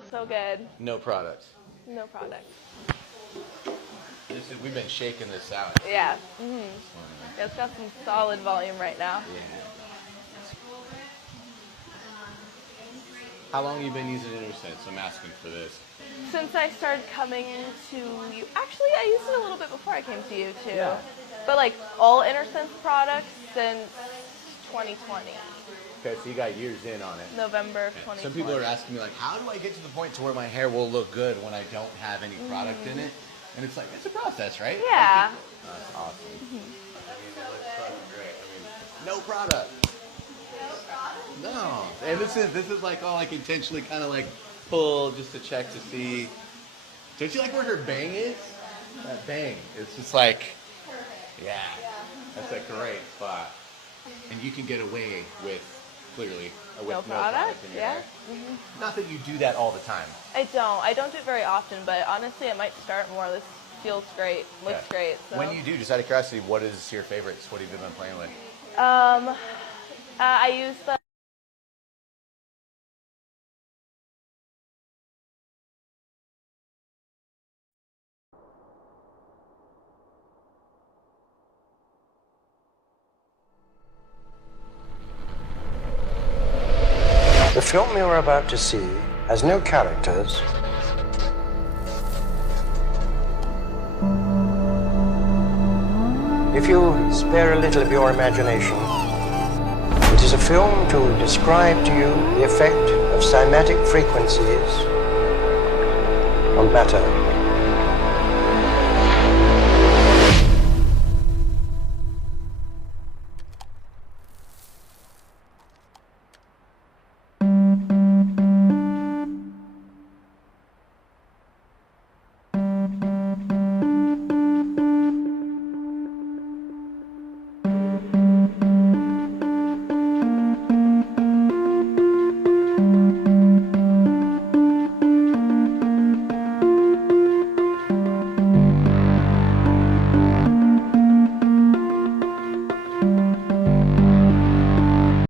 feels so good. No product. No product. We've been shaking this out. Yeah. It's got some solid volume right now. Yeah. How long have you been using InterSense? I'm asking for this. Since I started coming to you, actually I used it a little bit before I came to you too. Yeah. But like all InterSense products since 2020, Okay, so you got years in on it. November of 2020. Some people are asking me like, how do I get to the point to where my hair will look good when I don't have any product in it? And it's like, it's a process, right? Yeah. That's awesome. I mean, it looks fucking great. I mean, no product. No. And this is like all like intentionally kind of like pull just to check to see. Don't you like where her bang is? That bang. It's just like, yeah, that's a great spot. And you can get away with, clearly, with No product? in your Yeah. hair. Not that you do that all the time. I don't do it very often, but honestly I might start more. This feels great, looks great. So. When you do, just out of curiosity, what is your favorites? What have you been playing with? I use the The film you're about to see has no characters. If you spare a little of your imagination, it is a film to describe to you the effect of cymatic frequencies on matter.